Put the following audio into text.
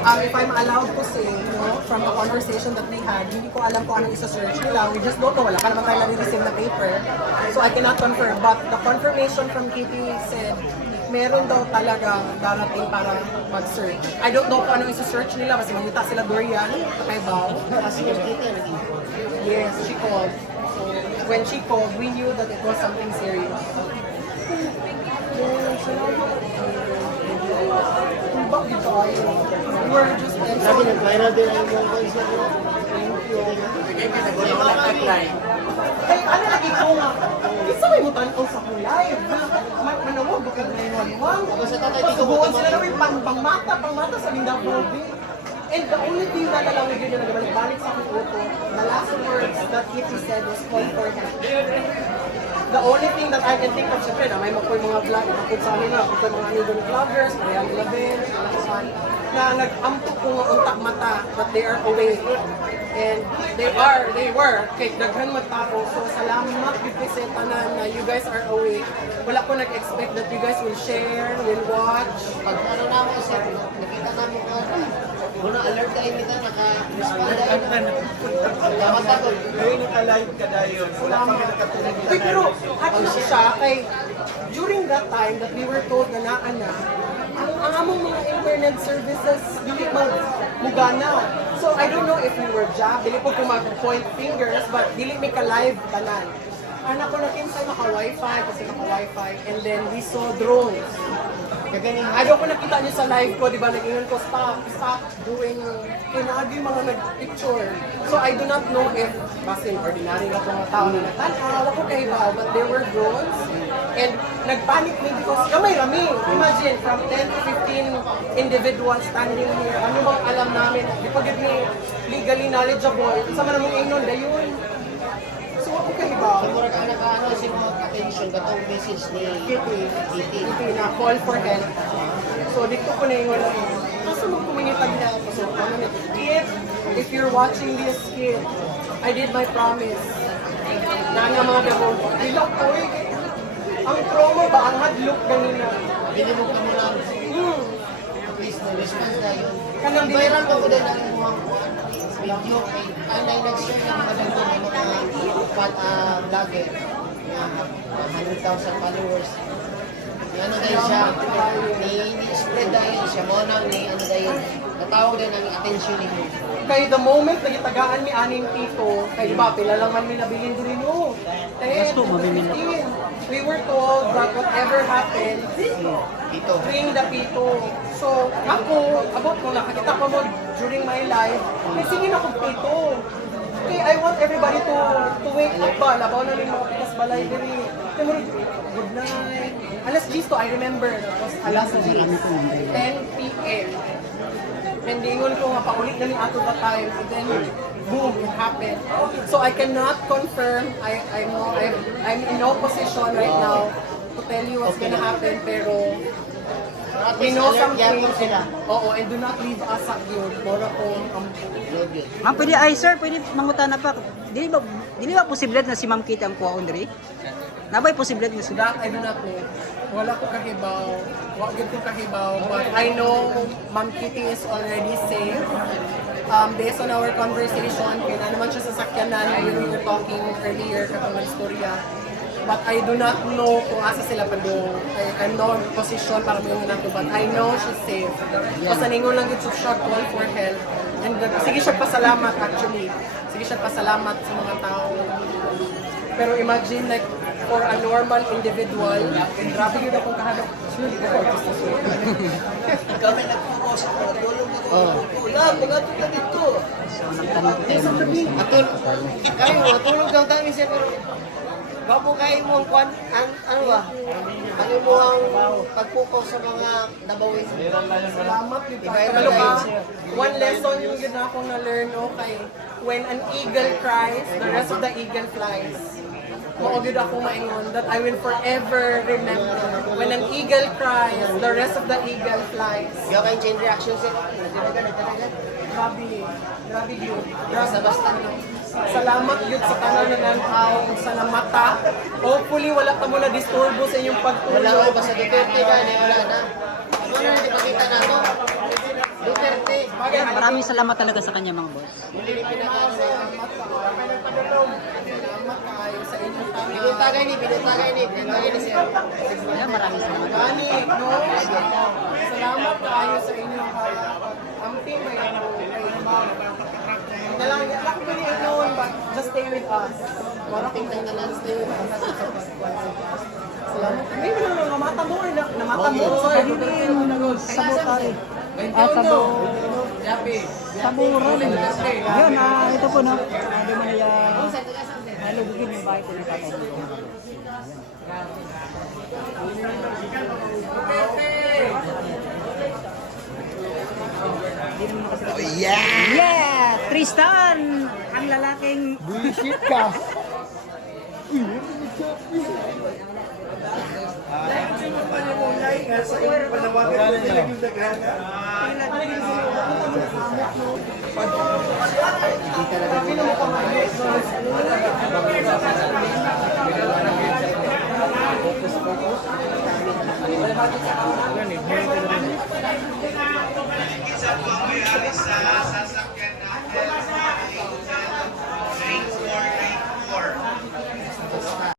if I'm allowed to say, from the conversation that we had, hindi ko alam kung anong isa-search nila. We just don't know. Wala ka naman tayo nare-receive na paper. So I cannot confirm. But the confirmation from Kitty said, meron daw talagang darating para mag-search. I don't know kung anong isa-search nila kasi mamita sila Dorian, kakaibaw. Yes, she called. So when she called, we knew that it was something serious. Bakit tayo? We were just Sabi ng final din ang mga boys na yun. Hey, ano lagi ko nga? Isa may mutan ko sa kulay. Manawag, bakit na yung wang. Pagsubuan sila namin pangmata sa Mindao Bay. And the only thing na nalang yun yung nagabalik sa aking uto, the last words that Kitty said was call for help. The only thing that I can think of, syempre, na may makoy mga vlog, ikapod sa amin na, kung mga amigo ni vloggers, Mariam Labin, Alasan, na nag-amtok ko ng untak mata, but they are awake. And they were, kay daghan matapos. So salamat kasi tanan na you guys are awake. Wala ko nag-expect that you guys will share, will watch. Pag ano na ako, sir, nakita namin ko, muna alert tayo nito, naka-respond tayo. Dapat ako. Ngayon naka-live ka dayon. Wala kami nakatulog ka. Pero at least siya, kay during that time that we were told na naana, ang among mga internet services dili mugana. So I don't know if we were jabbed, dili po ko mag-point fingers, but dili may ka-live tanan. Anak ko na kinsay naka-wifi, kasi naka-wifi, and then we saw drones. Ayaw ko nakita niyo sa live ko, di ba, nag-ingon ko, stop doing, kinagi mga nag-picture. So I do not know if, kasi ordinary na mga tao na natanaw, ako kayo ba, but there were drones. And nag-panic me because rami. Imagine, from 10 to 15 individuals standing here. Ano bang alam namin? Di pa gid ni legally knowledgeable. Sa manamong inon, dayon. So ako kayo ba? So, mura ka naka-ano, si mga attention, katong message ni Kitty. Na call for help. So dito ko na yung wala. Kaso magkuminitag na ako. So ano na, if you're watching this kid, I did my promise. Nana mga damo. Hilak ko eh. Ang promo ba? Ang hadlook ganina. Bili mo ka muna. Please, no response na yun. Kanang Viral pa ko din ang mga video. Ay, nag-share ng mga ganito ng mga vlogger na 100,000 followers. Ano dahil siya, ni-spread dahil siya mo nang ano dahil natawag din ang attention niyo. Kay the moment na itagaan mi aning tito, kay ba pila lang man mi nabilin diri no. 10, 15. We were told that whatever happened, Dito. bring the pito. So ako, abot ko nakakita ko mo during my life, may singin ako pito. Okay, I want everybody to wake up ba? Labaw na rin mga pitas balay diri. Good night. Alas 10 to, I remember. It was alas 10 p.m. And dingon ko nga paulit na ni ato that time. And then, boom, it happened. So I cannot confirm. I'm in no position right now to tell you what's gonna happen. Pero we know something. Oo, and do not leave us at yun. Mora ko Ma'am, pwede sir, pwede mangutana pa. Dili ba posible na si Ma'am Kitty ang kuwaon diri? Nabay posible na si That I do not know. Wala ko kahibaw. Wala ko kahibaw. But I know Ma'am Kitty is already safe. Based on our conversation, kaya naman siya sa sakyanan when we were talking earlier katong istorya. But I do not know kung asa sila pa do. I'm not in position para mo na to, but I know she's safe. Kasi ningon lang dito siya call for help. And sige siya pasalamat actually. Sige siya pasalamat sa mga tao. Pero imagine like for a normal individual, grabe yun akong kahadap. Sunod ko artista siya. Kami nagpo-post ako. Tulong ako. Wala, mga tuka dito. Atul, kayo, matulog daw tayo siya pero babo kayo mo ang ano ba? Ano mo ang pagpukaw sa mga nabawin? Salamat yun tayo. Ano ka? One lesson yung yun na akong na-learn, okay. When an eagle cries, the rest of the eagle flies. Maugid ako maingon that I will forever remember. When an eagle cries, the rest of the eagle flies. Ikaw kayong chain reaction sir? Nagdadagan. Grabe. Grabe yun. Basta. Salamat yun sa kanan na nangaw sa namata. Hopefully wala ka muna disturbo sa inyong pagtulog. Wala ko, basta Duterte ka, wala na. Ano na ipakita na ako? Duterte. Maraming salamat talaga sa kanya mga boss. Binitagay ni sir. Ayan, maraming salamat. Gani, no? Salamat kayo sa inyong amping may ano. Nalang, ako pili alone, but just stay with us. Marating ng tanan stay with us. Salamat. May mga namata mo, namata mo. Sabo tayo. Sabo. Saburo rin. Ayun, ito po no. Hindi mo naya nalugugin yung bahay ko ng tatay mo. Oh yeah! Yeah! Tristan! Ang lalaking... Bullshit ka. Focus.